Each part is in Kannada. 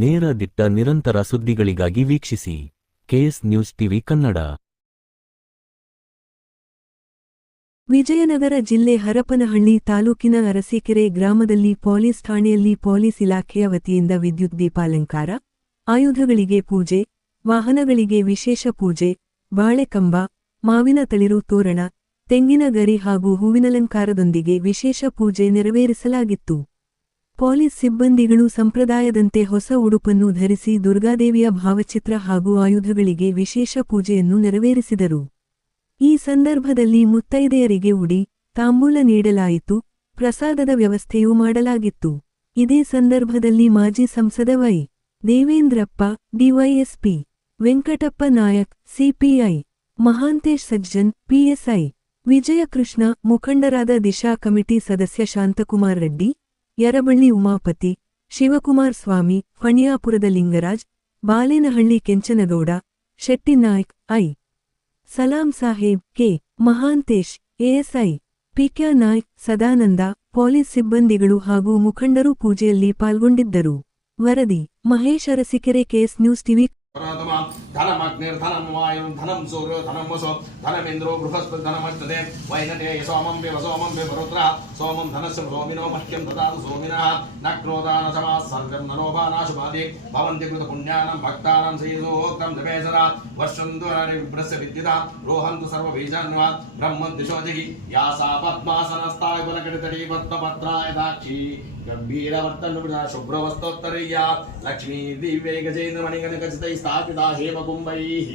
ನೇರ ದಿಟ್ಟ ನಿರಂತರ ಸುದ್ದಿಗಳಿಗಾಗಿ ವೀಕ್ಷಿಸಿ KS news TV Kannada. Vijayanagara ಜಿಲ್ಲೆ ಹರಪನಹಳ್ಳಿ ತಾಲೂಕಿನ ಅರಸೀಕೆರೆ ಗ್ರಾಮದಲ್ಲಿ ಪೊಲೀಸ್ ಠಾಣೆಯಲ್ಲಿ ಪೊಲೀಸ್ ಇಲಾಖೆಯ ವತಿಯಿಂದ ವಿದ್ಯುತ್ ದೀಪಾಲಂಕಾರ, ಆಯುಧಗಳಿಗೆ ಪೂಜೆ, ವಾಹನಗಳಿಗೆ ವಿಶೇಷ ಪೂಜೆ, ಬಾಳೆಕಂಬ, ಮಾವಿನ ತಳಿರು ತೋರಣ, ತೆಂಗಿನ ಗರಿ ಹಾಗೂ ಹೂವಿನಲಂಕಾರದೊಂದಿಗೆ ವಿಶೇಷ ಪೂಜೆ ನೆರವೇರಿಸಲಾಗಿತ್ತು. ಪೊಲೀಸ್ ಸಿಬ್ಬಂದಿಗಳು ಸಂಪ್ರದಾಯದಂತೆ ಹೊಸ ಉಡುಪನ್ನು ಧರಿಸಿ ದುರ್ಗಾದೇವಿಯ ಭಾವಚಿತ್ರ ಹಾಗೂ ಆಯುಧಗಳಿಗೆ ವಿಶೇಷ ಪೂಜೆಯನ್ನು ನೆರವೇರಿಸಿದರು. ಈ ಸಂದರ್ಭದಲ್ಲಿ ಮುತ್ತೈದೆಯರಿಗೆ ಉಡಿ, ತಾಂಬೂಲ ನೀಡಲಾಯಿತು. ಪ್ರಸಾದದ ವ್ಯವಸ್ಥೆಯೂ ಮಾಡಲಾಗಿತ್ತು. ಇದೇ ಸಂದರ್ಭದಲ್ಲಿ ಮಾಜಿ ಸಂಸದ Y. Devendrappa, DYSP Venkatappa Naik, CPI Mahantesh Sajjan, PSI Vijayakrishna, ಮುಖಂಡರಾದ ದಿಶಾ ಕಮಿಟಿ ಸದಸ್ಯ ಶಾಂತಕುಮಾರ್ ರೆಡ್ಡಿ, ಯರಬಳ್ಳಿ ಉಮಾಪತಿ, ಶಿವಕುಮಾರ್ ಸ್ವಾಮಿ, ಫಣಿಯಾಪುರದ Lingaraj, Balenahalli Kenchanagowda, Shettinaik, I. Salam Saheb, K. Mahantesh, ASI Pikya Naik, Sadananda, police ಸಿಬ್ಬಂದಿಗಳು ಹಾಗೂ ಮುಖಂಡರು ಪೂಜೆಯಲ್ಲಿ ಪಾಲ್ಗೊಂಡಿದ್ದರು. ವರದಿ Mahesh, Arsikere, KS news TV. धनमग्निर्धनं वायुं धनं सूर्यो धनं वसो धनमिन्द्रो बृहस्पति धनमस्तदे वैनटे सोमं वेव रुद्रः सोमं धनस्य सोमिनो मह्यं ददातु सोमिनः न क्रोधान समासर्गं नरोबानाशुभादि भवन्ति कृतपुण्यानां भक्तानां श्रीसोक्तं जपे सदा वर्षन्तु हरिविभ्रस्य विद्युता रोहन्तु सर्वबीजान्वा ब्रह्मं दिशोजहि या सा पद्मासनस्ताय बलकटितटी पद्मपत्राय दाक्षी गंभीरवर्तनुगुणा शुभ्रवस्तोत्तरय्या लक्ष्मी दिव्ये गजेन्द्रमणिगणखचितैः स्थापिता हेमकुम्भैः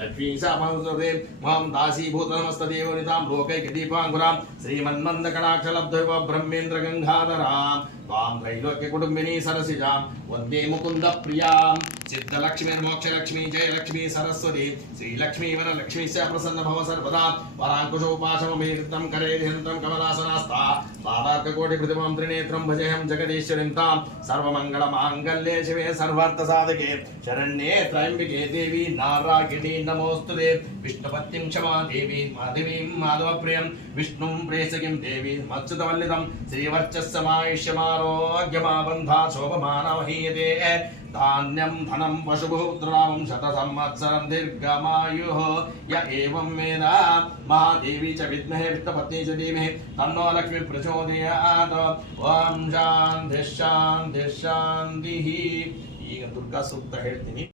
लक्ष्मी सामसुते मां दासीभूतनमस्तदेवनितां लोकैकदीपाङ्कुरां श्रीमन्मन्दकटाक्षलब्धैव ब्रह्मेन्द्रगङ्गाधरां त्वां त्रैलोक्यकुटुम्बिनी सरसिजां वन्दे मुकुन्दप्रियां सिद्धलक्ष्मीर्मोक्षलक्ष्मी जयलक्ष्मी सरस्वती श्रीलक्ष्मी वरलक्ष्मी च प्रसन्नभव सर्वदा वराङ्कुशोपाशमभीर्तं करे धिन्तं कमलासनास्ता पादार्ककोटिप्रतिमां त्रिनेत्रं भजेऽहं जगदीश्वरीं तां सर्वमङ्गलमाङ्गल्ये शिवे सर्वार्थसाधके शरण्ये त्र्यम्बिके देवी नारायणी नमोस्तुते विष्णुपत्नीं क्षमा देवी माधवीं माधवप्रियं विष्णुं प्रेषकीं देवी मत्सुतवल्लितं श्रीवर्चस्समायुष्यमारोग्यमाबन्धा शोभमानमहीयते धान्यं धनं पशुभूत्रामं शतसंवत्सरं दीर्घमायुः य एवं वेद महादेवी च विद्महे विष्णुपत्नी च धीमहि तन्नो लक्ष्मी प्रचोदयात् ओम शांति शांति शांति. ಈಗ ದುರ್ಗಾ ಸೂಕ್ತ ಹೇಳ್ತೀನಿ.